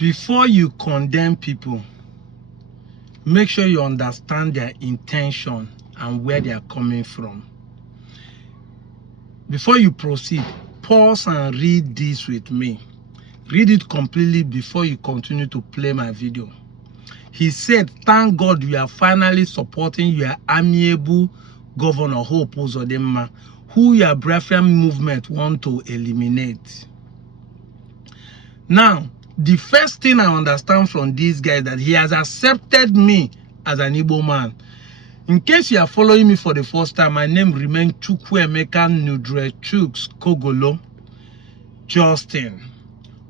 Before you condemn people, make sure you understand their intention and where they are coming from. Before you proceed, pause and read this with me. Read it completely before you continue to play my video. He said, thank God we are finally supporting your amiable governor, Hope Uzodinma, who your Biafran movement want to eliminate. Now, the first thing I understand from this guy is that he has accepted me as an Igbo man. In case you are following me for the first time, my name remains Chukwuemeka Nudre Chuks Kogolo Justin.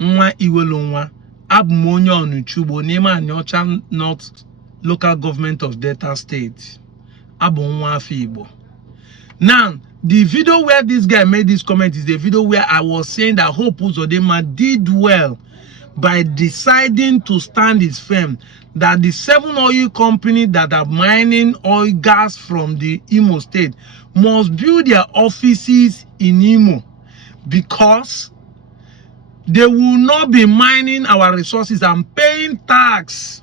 Nwa Iwelonwa Abmonyo Onuchubo Nema Anyocha North Local Government of Delta State. Abonwa Fibo. Now, the video where this guy made this comment is the video where I was saying that Hope Uzodinma did well by deciding to stand his firm that the 7 oil companies that are mining oil gas from the Imo state must build their offices in Imo, because they will not be mining our resources and paying tax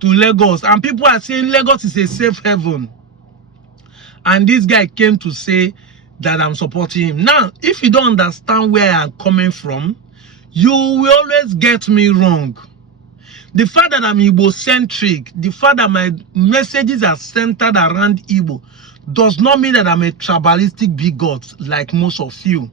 to Lagos. And people are saying Lagos is a safe haven. And this guy came to say that I'm supporting him. Now, if you don't understand where I'm coming from, you will always get me wrong. The fact that I'm Igbo-centric, the fact that my messages are centered around Igbo, does not mean that I'm a tribalistic bigot like most of you.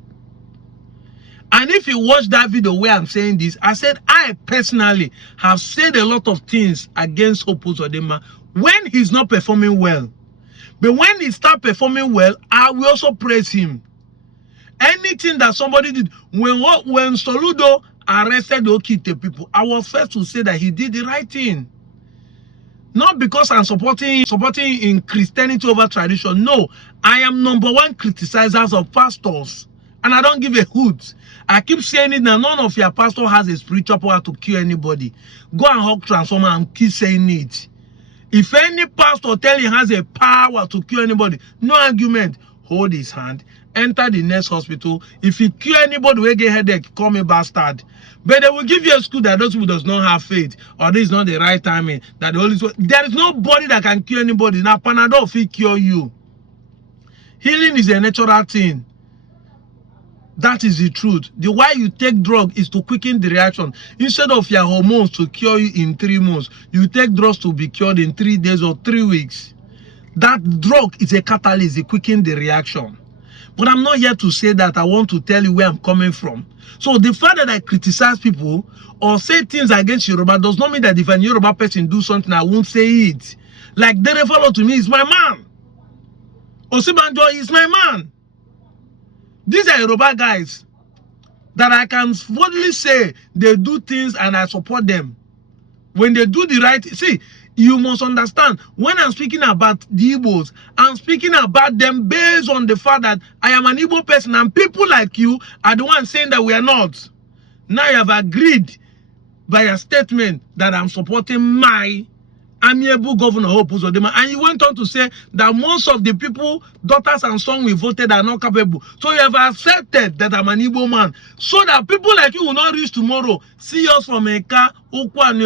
And if you watch that video where I'm saying this, I said I personally have said a lot of things against Hope Uzodinma when he's not performing well. But when he starts performing well, I will also praise him. Anything that somebody did, when Soludo arrested Okite people, I was first to say that he did the right thing. Not because I'm supporting in Christianity over tradition. No, I am #1 criticizers of pastors. And I don't give a hoot. I keep saying it now, none of your pastor has a spiritual power to kill anybody. Go and hug Transformer and keep saying it. If any pastor tell he has a power to kill anybody, no argument. Hold his hand, enter the next hospital. If he kill anybody who get headache, call me bastard. But they will give you a school that those people does not have faith, or this is not the right timing. That the Holy Spirit, there is nobody that can kill anybody. Now Panadol will cure you. Healing is a natural thing. That is the truth. The why you take drug is to quicken the reaction. Instead of your hormones to cure you in 3 months, you take drugs to be cured in 3 days or 3 weeks. That drug is a catalyst, it quickens the reaction. But I'm not here to say that. I want to tell you where I'm coming from. So the fact that I criticize people or say things against Yoruba does not mean that if a Yoruba person do something, I won't say it. Like Derefalo to me is my man. Osibanjo is my man. These are Yoruba guys that I can boldly say they do things and I support them. When they do the right, see, you must understand, when I'm speaking about the Igbos, I'm speaking about them based on the fact that I am an Igbo person and people like you are the ones saying that we are not. Now you have agreed by a statement that I'm supporting my amiable governor Hope Uzodinma, and you went on to say that most of the people, daughters and sons we voted are not capable. So you have accepted that I'm an Igbo man, so that people like you will not reach tomorrow, see us from Eka, Okwa,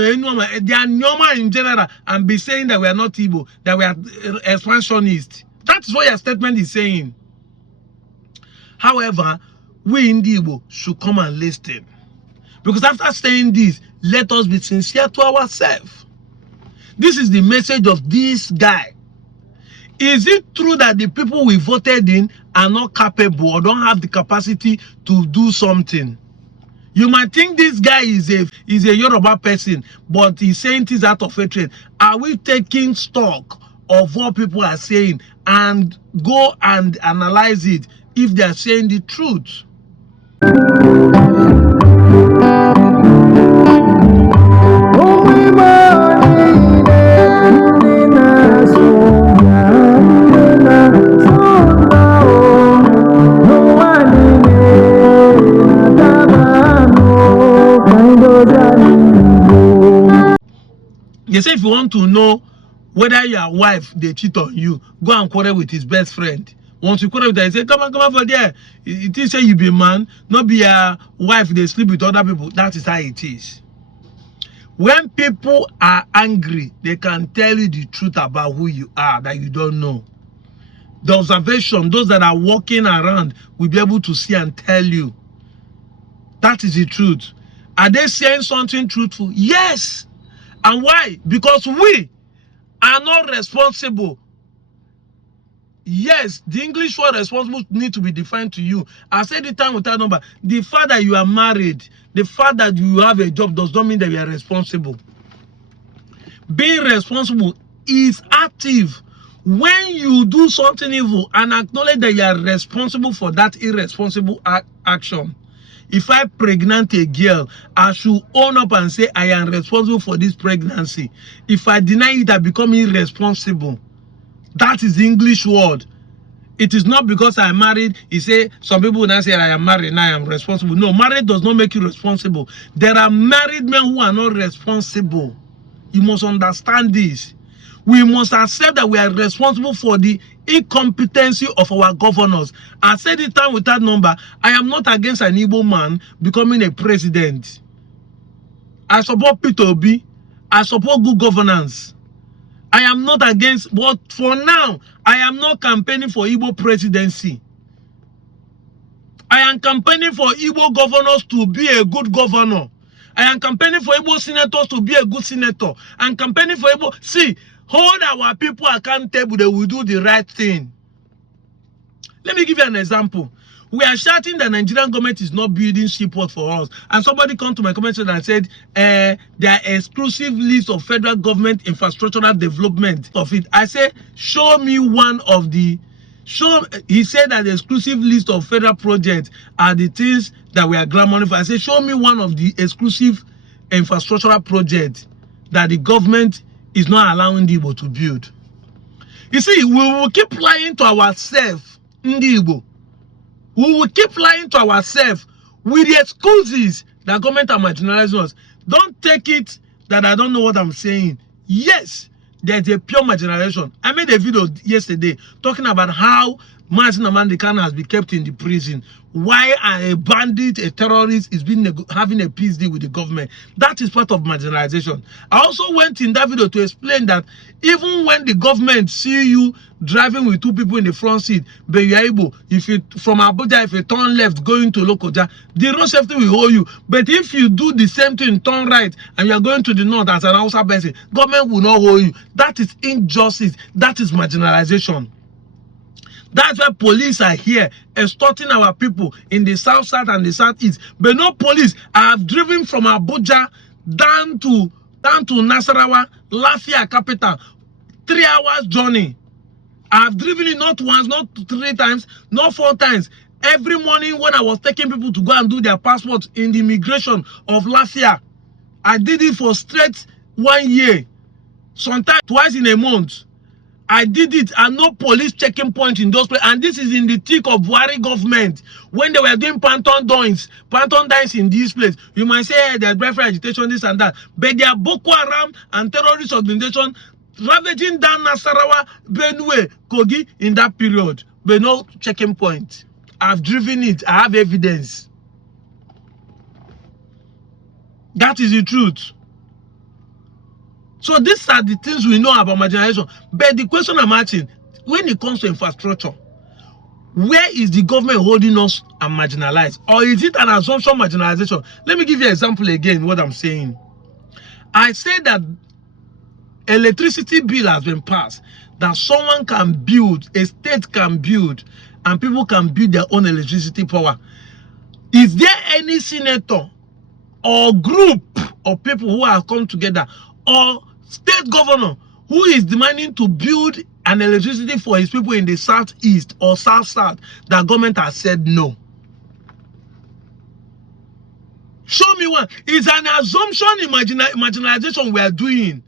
they are Nyoma in general, and be saying that we are not Igbo, that we are expansionists. That's what your statement is saying. However, we in the Igbo should come and listen. Because after saying this, let us be sincere to ourselves. This is the message of this guy. Is it true that the people we voted in are not capable or don't have the capacity to do something? You might think this guy is a Yoruba person, but he's saying things out of hatred. Are we taking stock of what people are saying and go and analyze it if they are saying the truth? They say if you want to know whether your wife they cheat on you, go and quarrel with his best friend. Once you quarrel with her, he say, come on for there. It is say you be a man, not be a wife, they sleep with other people. That is how it is. When people are angry, they can tell you the truth about who you are that you don't know. The observation, those that are walking around will be able to see and tell you. That is the truth. Are they saying something truthful? Yes. And why? Because we are not responsible. Yes, the English word responsible need to be defined to you. I said it time without number. The fact that you are married, the fact that you have a job does not mean that you are responsible. Being responsible is active. When you do something evil and acknowledge that you are responsible for that irresponsible action. If I pregnant a girl, I should own up and say I am responsible for this pregnancy. If I deny it, I become irresponsible. That is the English word. It is not because I am married. You say some people will not say I am married, now I am responsible. No, marriage does not make you responsible. There are married men who are not responsible. You must understand this. We must accept that we are responsible for the incompetency of our governors. I said it time without number. I am not against an Igbo man becoming a president. I support Peter Obi. I support good governance. I am not against, but for now, I am not campaigning for Igbo presidency. I am campaigning for Igbo governors to be a good governor. I am campaigning for Igbo senators to be a good senator. I am campaigning for Igbo. See, hold our people accountable, they will do the right thing. Let me give you an example. We are shouting that Nigerian government is not building seaport for us. And somebody come to my comment section and said, there are exclusive list of federal government infrastructural development of it. I say, show me one of the, he said that the exclusive list of federal projects are the things that we are clamoring for. I say, show me one of the exclusive infrastructural projects that the government is not allowing the Igbo to build. You see, we will keep lying to ourselves in the Igbo. We will keep lying to ourselves with the excuses that government are marginalizing us. Don't take it that I don't know what I'm saying. Yes, there's a pure marginalization. I made a video yesterday talking about how Martin Amandikana has been kept in the prison. Why a bandit, a terrorist is having a peace deal with the government. That is part of marginalization. I also went in that video to explain that even when the government see you driving with two people in the front seat, but you are able, if you from Abuja, if you turn left going to Lokoja, the road safety will hold you. But if you do the same thing, turn right, and you are going to the north as an Hausa person, government will not hold you. That is injustice. That is marginalization. That's why police are here extorting our people in the south and the southeast. But no police. I have driven from Abuja down to Nasarawa, Lafia capital, 3 hours journey. I have driven it not once, not 3 times, not 4 times. Every morning when I was taking people to go and do their passports in the immigration of Lafia, I did it for straight 1 year, sometimes twice in a month. I did it, and no police checking point in those places. And this is in the thick of Buhari government. When they were doing Panton dines in this place, you might say, hey, there's welfare agitation, this and that. But they are Boko Haram and terrorist organization ravaging down Nasarawa, Benue, Kogi in that period. But no checking point. I've driven it. I have evidence. That is the truth. So these are the things we know about marginalization. But the question I'm asking, when it comes to infrastructure, where is the government holding us and marginalized? Or is it an assumption marginalization? Let me give you an example again, what I'm saying. I said that electricity bill has been passed, that someone can build, a state can build, and people can build their own electricity power. Is there any senator or group of people who have come together, or state governor who is demanding to build an electricity for his people in the southeast or south that government has said no? Show me one. It's an assumption in marginalization we are doing.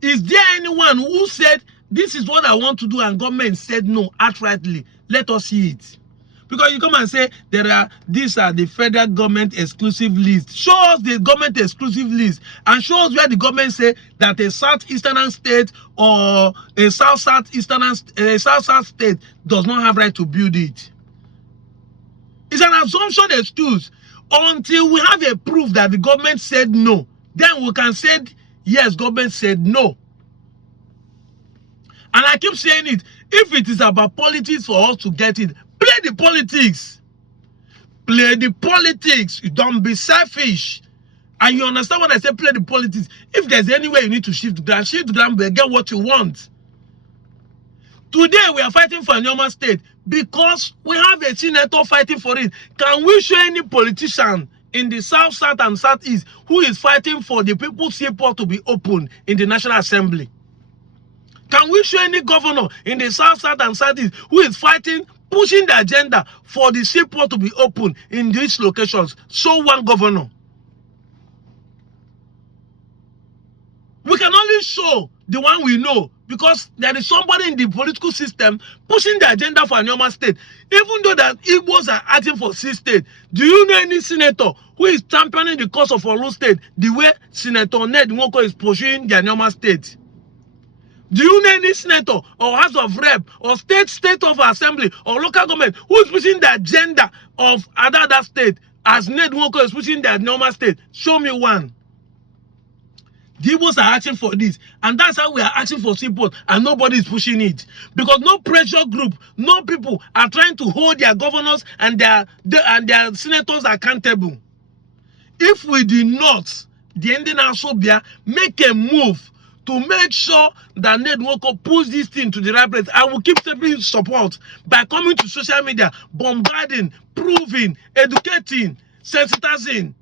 Is there anyone who said this is what I want to do and government said no outrightly? Let us see it. Because you come and say these are the federal government exclusive list. Show us the government exclusive list and show us where the government say that a southeastern state or a south state does not have right to build it. It's an assumption excuse until we have a proof that the government said no. Then we can say, yes, government said no. And I keep saying it. If it is about politics for us to get it, play the politics. Play the politics. You don't be selfish. And you understand what I say, play the politics. If there's any way you need to shift ground, but get what you want. Today, we are fighting for a normal state because we have a senator fighting for it. Can we show any politician in the South, South, and Southeast who is fighting for the people's seaport to be open in the National Assembly? Can we show any governor in the South, South, and Southeast who is fighting, pushing the agenda for the seaport to be open in these locations? So one governor. We can only show the one we know because there is somebody in the political system pushing the agenda for a normal state. Even though that Igbos are acting for 6 states, do you know any senator who is championing the cause of Olu State the way Senator Ned Nwoko is pursuing the normal state? Do you know any senator or House of Rep or state of assembly or local government who is pushing the agenda of other state as Ned Nwoko is pushing the normal state? Show me one. The Igbos are asking for this, and that's how we are asking for support, and nobody is pushing it. Because no pressure group, no people are trying to hold their governors and their senators accountable. If we did not, the ending Asobia, make a move to make sure that Ned Nwoko pulls this thing to the right place, I will keep stepping support by coming to social media, bombarding, proving, educating, sensitizing.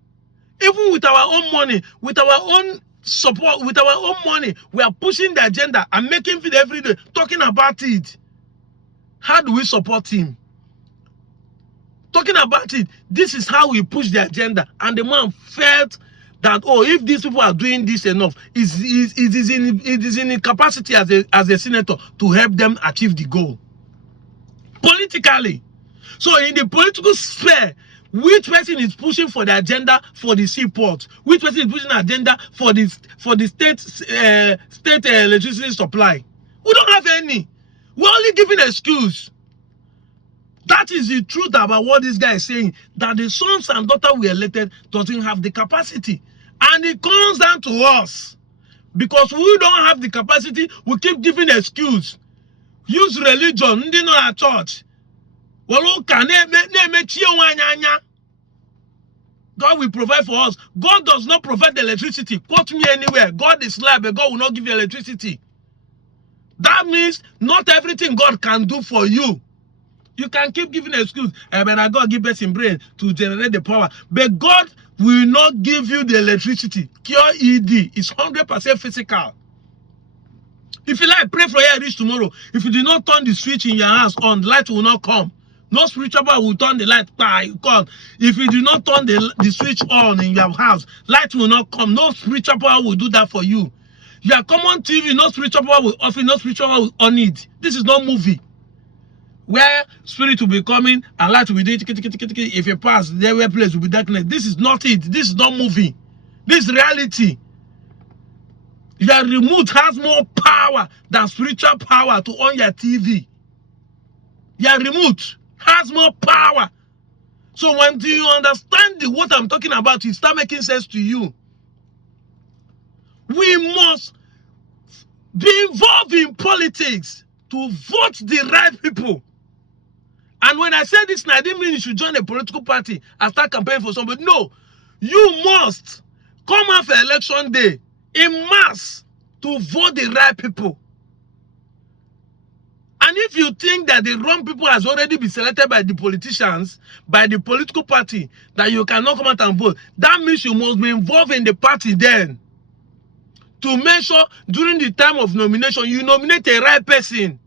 Even with our own money, with our own support, with our own money, we are pushing the agenda and making it every day, talking about it. How do we support him? Talking about it. This is how we push the agenda. And the man felt that, oh, if these people are doing this enough, it is in capacity as a senator to help them achieve the goal. Politically. So in the political sphere, which person is pushing for the agenda for the seaport? Which person is pushing the agenda for the state electricity supply? We don't have any. We're only giving an excuse. That is the truth about what this guy is saying, that the sons and daughters we elected doesn't have the capacity. And it comes down to us. Because we don't have the capacity, we keep giving excuse. Use religion, ndị nọ na church. God will provide for us. God does not provide the electricity. Quote me anywhere. God is live, but God will not give you electricity. That means not everything God can do for you. You can keep giving an excuse. But I God give us in brain to generate the power. But God will not give you the electricity. Cure ED is 100% physical. If you like, pray for your reach tomorrow. If you do not turn the switch in your house on, light will not come. No spiritual power will turn the light. If you do not turn the switch on in your house, light will not come. No spiritual power will do that for you. Your common TV, no spiritual power will off it, no spiritual power will on it. This is not movie where spirit will be coming and light will be doing. If you pass, there where place will be darkness. This is not it. This is not movie. This is reality. Your remote has more power than spiritual power to on your TV. Your remote has more power. So when you understand what I'm talking about, it start making sense to you. We must be involved in politics to vote the right people. And when I say this, I didn't mean you should join a political party and start campaigning for somebody. No, you must come after election day in mass to vote the right people. And if you think that the wrong people has already been selected by the politicians, by the political party, that you cannot come out and vote, that means you must be involved in the party then. To make sure during the time of nomination, you nominate a right person.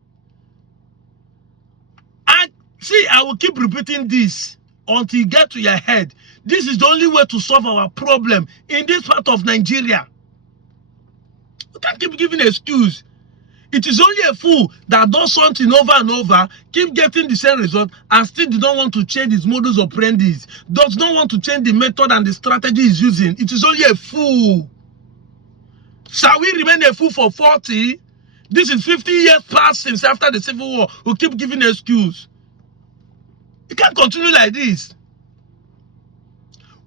And see, I will keep repeating this until you get to your head. This is the only way to solve our problem in this part of Nigeria. You can't keep giving an excuse. It is only a fool that does something over and over, keep getting the same result, and still do not want to change his modus operandi, does not want to change the method and the strategy he's using. It is only a fool. Shall we remain a fool for 40? This is 50 years past since after the Civil War. We keep giving an excuse. You can't continue like this.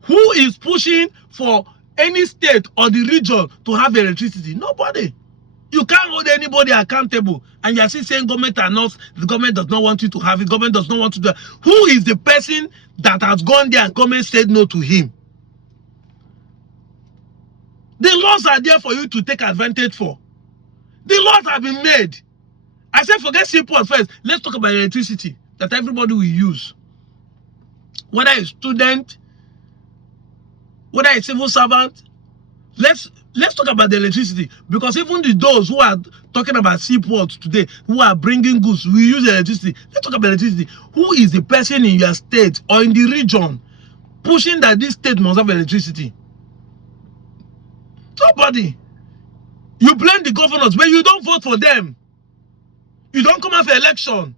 Who is pushing for any state or the region to have electricity? Nobody. You can't hold anybody accountable, and you're still saying government are not, the government does not want you to have it, government does not want to do it. Who is the person that has gone there and government said no to him? The laws are there for you to take advantage for. The laws have been made. I said forget seaport first. Let's talk about electricity that everybody will use. Whether a student, whether a civil servant, let's talk about the electricity, because even those who are talking about seaports today, who are bringing goods, we use electricity. Let's talk about electricity. Who is the person in your state or in the region pushing that this state must have electricity? Nobody. You blame the governors, but you don't vote for them. You don't come out for election.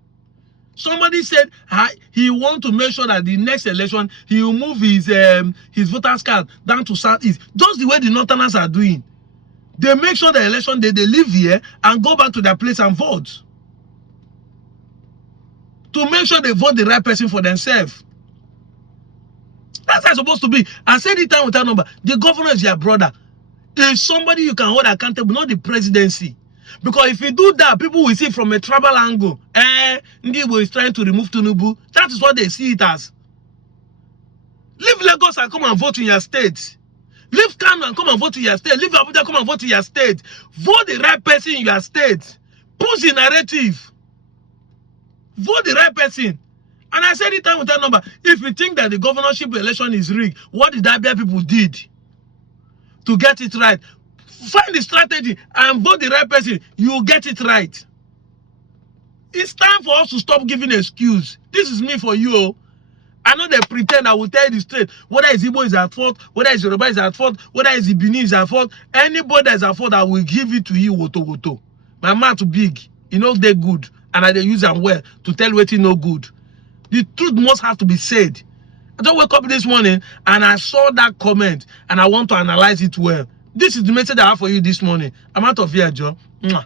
Somebody said he wants to make sure that the next election he will move his voters card down to southeast. Just the way the northerners are doing. They make sure the election they live here and go back to their place and vote. To make sure they vote the right person for themselves. That's how it's supposed to be. I said it time without number. The governor is your brother. Is somebody you can hold accountable, not the presidency. Because if you do that, people will see from a tribal angle. Igbo is trying to remove Tinubu. That is what they see it as. Leave Lagos and come and vote in your state. Leave Kano and come and vote in your state. Leave Abuja, come and vote in your state. Vote the right person in your state. Push the narrative. Vote the right person. And I said it time with that number. If you think that the governorship election is rigged, what did Abia people did to get it right? Find the strategy and vote the right person. You will get it right. It's time for us to stop giving excuse. This is me for you. I know they pretend. I will tell you the straight. Whether it's Igbo is at fault, whether it's Yoruba is at fault, whether it's Benin is at fault, anybody that is at fault, I will give it to you. Woto. My mouth too big. You know they good. And I they use them well to tell what you know good. The truth must have to be said. I just woke up this morning and I saw that comment and I want to analyze it well. This is the message I have for you this morning. I'm out of here, Joe. Mwah.